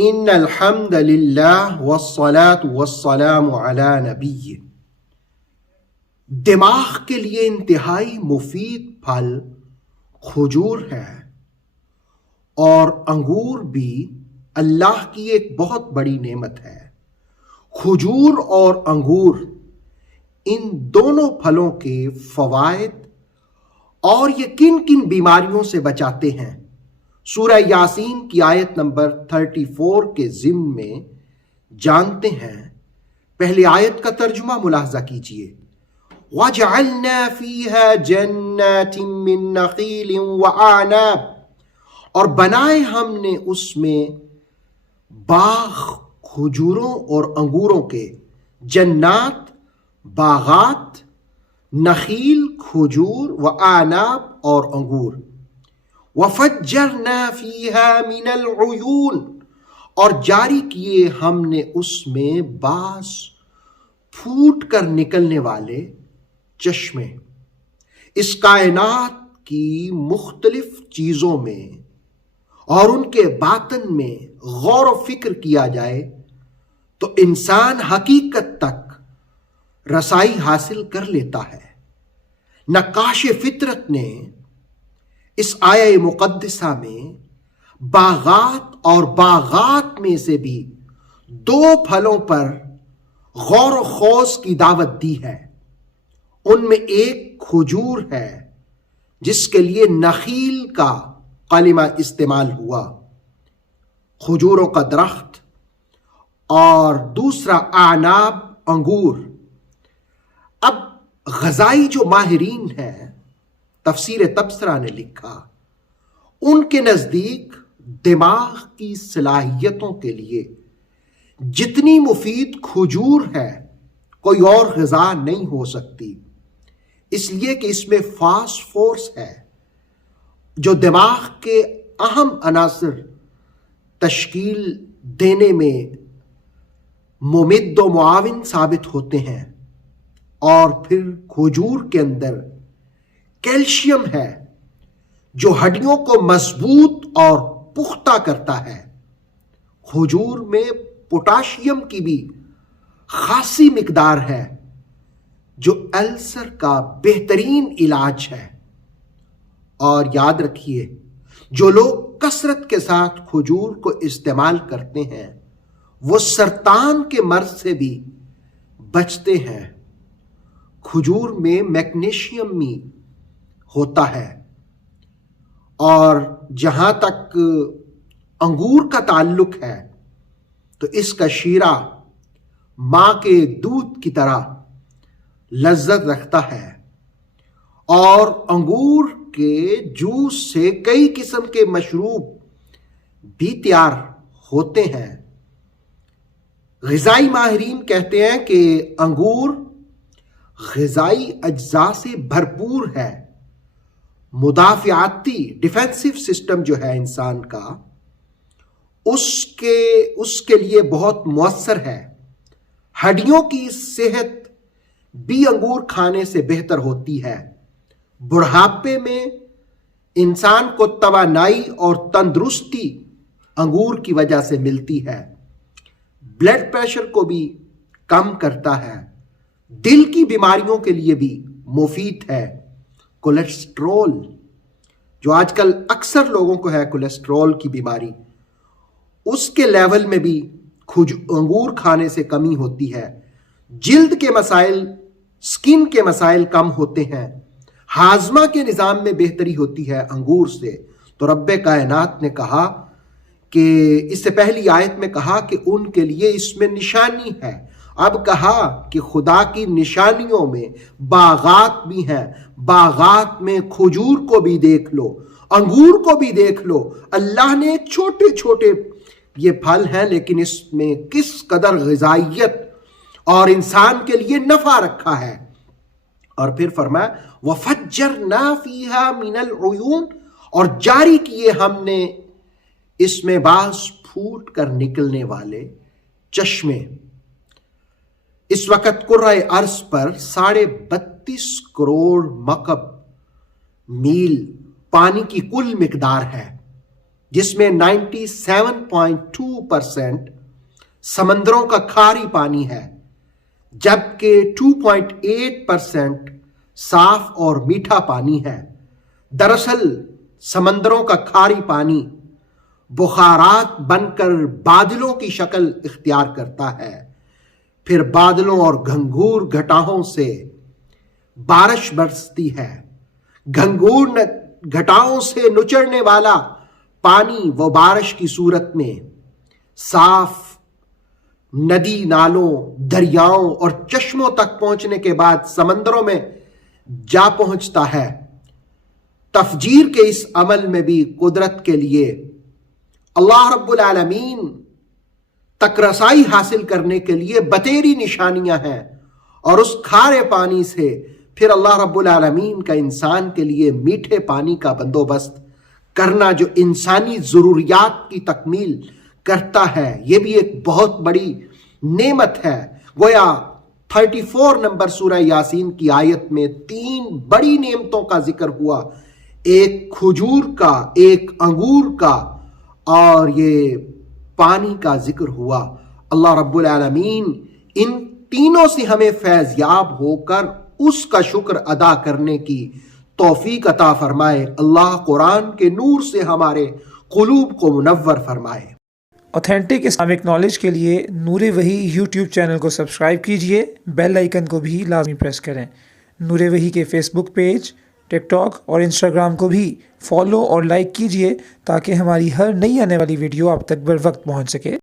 ان الحمد للہ والصلاة والسلام علی نبی۔ دماغ کے لیے انتہائی مفید پھل کھجور ہے، اور انگور بھی اللہ کی ایک بہت بڑی نعمت ہے۔ کھجور اور انگور ان دونوں پھلوں کے فوائد اور یہ کن کن بیماریوں سے بچاتے ہیں، سورہ یاسین کی آیت نمبر 34 کے ضمن میں جانتے ہیں۔ پہلی آیت کا ترجمہ ملاحظہ کیجئے۔ وَجَعَلْنَا فِيهَا جَنَّاتٍ مِّن نَخِيلٍ وَأَعْنَابٍ، اور بنائے ہم نے اس میں باغ کھجوروں اور انگوروں کے، جنات باغات، نخیل کھجور، وَأَعْنَاب اور انگور۔ وَفَجَّرْنَا فِيهَا مِنَ الْعُيُونِ، اور جاری کیے ہم نے اس میں بعض پھوٹ کر نکلنے والے چشمے۔ اس کائنات کی مختلف چیزوں میں اور ان کے باطن میں غور و فکر کیا جائے تو انسان حقیقت تک رسائی حاصل کر لیتا ہے۔ نقاش فطرت نے اس آیہ مقدسہ میں باغات اور باغات میں سے بھی دو پھلوں پر غور و خوض کی دعوت دی ہے۔ ان میں ایک کھجور ہے جس کے لیے نخیل کا کلمہ استعمال ہوا، کھجوروں کا درخت، اور دوسرا اعناب انگور۔ اب غذائی جو ماہرین ہیں، تفسیر تبصرہ نے لکھا، ان کے نزدیک دماغ کی صلاحیتوں کے لیے جتنی مفید کھجور ہے کوئی اور غذا نہیں ہو سکتی، اس لیے کہ اس میں فاسفورس ہے جو دماغ کے اہم عناصر تشکیل دینے میں ممد و معاون ثابت ہوتے ہیں، اور پھر کھجور کے اندر کیلشیم ہے جو ہڈیوں کو مضبوط اور پختہ کرتا ہے۔ کھجور میں پوٹاشیم کی بھی خاصی مقدار ہے جو السر کا بہترین علاج ہے۔ اور یاد رکھیے، جو لوگ کثرت کے ساتھ کھجور کو استعمال کرتے ہیں وہ سرطان کے مرض سے بھی بچتے ہیں۔ کھجور میں میگنیشیم بھی ہوتا ہے، اور جہاں تک انگور کا تعلق ہے تو اس کا شیرہ ماں کے دودھ کی طرح لذت رکھتا ہے، اور انگور کے جوس سے کئی قسم کے مشروب بھی تیار ہوتے ہیں۔ غذائی ماہرین کہتے ہیں کہ انگور غذائی اجزاء سے بھرپور ہے۔ مدافعاتی ڈیفینسو سسٹم جو ہے انسان کا، اس کے لیے بہت مؤثر ہے۔ ہڈیوں کی صحت بھی انگور کھانے سے بہتر ہوتی ہے۔ بڑھاپے میں انسان کو توانائی اور تندرستی انگور کی وجہ سے ملتی ہے۔ بلڈ پریشر کو بھی کم کرتا ہے۔ دل کی بیماریوں کے لیے بھی مفید ہے۔ کولیسٹرول جو آج کل اکثر لوگوں کو ہے، کولیسٹرول کی بیماری، اس کے لیول میں بھی انگور کھانے سے کمی ہوتی ہے۔ جلد کے مسائل، سکن کے مسائل کم ہوتے ہیں۔ ہاضمہ کے نظام میں بہتری ہوتی ہے انگور سے۔ تو رب کائنات نے کہا کہ اس سے پہلی آیت میں کہا کہ ان کے لیے اس میں نشانی ہے، اب کہا کہ خدا کی نشانیوں میں باغات بھی ہیں۔ باغات میں کھجور کو بھی دیکھ لو، انگور کو بھی دیکھ لو۔ اللہ نے چھوٹے چھوٹے یہ پھل ہیں، لیکن اس میں کس قدر غذائیت اور انسان کے لیے نفع رکھا ہے۔ اور پھر فرمایا وَفَجَّرْنَا فِيهَا مِنَ الْعُيُونِ، اور جاری کیے ہم نے اس میں بعض پھوٹ کر نکلنے والے چشمے۔ اس وقت کرۂ ارض پر 32.5 کروڑ مکعب میل پانی کی کل مقدار ہے۔ جس میں 97.2% سمندروں کا کھاری پانی ہے، جبکہ 2.8% صاف اور میٹھا پانی ہے۔ دراصل سمندروں کا کھاری پانی بخارات بن کر بادلوں کی شکل اختیار کرتا ہے، پھر بادلوں اور گھنگور گھٹاؤں سے بارش برستی ہے۔ گھنگور گھٹاؤں سے نچڑنے والا پانی وہ بارش کی صورت میں صاف ندی نالوں، دریاؤں اور چشموں تک پہنچنے کے بعد سمندروں میں جا پہنچتا ہے۔ تفجیر کے اس عمل میں بھی قدرت کے لیے اللہ رب العالمین تک رسائی حاصل کرنے کے لیے بتیری نشانیاں ہیں، اور اس کھارے پانی سے پھر اللہ رب العالمین کا انسان کے لیے میٹھے پانی کا بندوبست کرنا جو انسانی ضروریات کی تکمیل کرتا ہے، یہ بھی ایک بہت بڑی نعمت ہے۔ گویا 34 نمبر سورہ یاسین کی آیت میں 3 بڑی نعمتوں کا ذکر ہوا، ایک کھجور کا، ایک انگور کا، اور یہ پانی کا ذکر ہوا۔ اللہ رب العالمین ان تینوں سے ہمیں فیض یاب ہو کر اس کا شکر ادا کرنے کی توفیق عطا فرمائے۔ اللہ قرآن کے نور سے ہمارے قلوب کو منور فرمائے۔ اوتھینٹک اسلامک نالج کے لیے نور وحی یوٹیوب چینل کو سبسکرائب کیجئے، بیل آئیکن کو بھی لازمی پریس کریں۔ نور وحی کے فیس بک پیج، ٹک ٹاک اور انسٹاگرام کو بھی فالو اور لائک کیجئے تاکہ ہماری ہر نئی آنے والی ویڈیو آپ تک بر وقت پہنچ سکے۔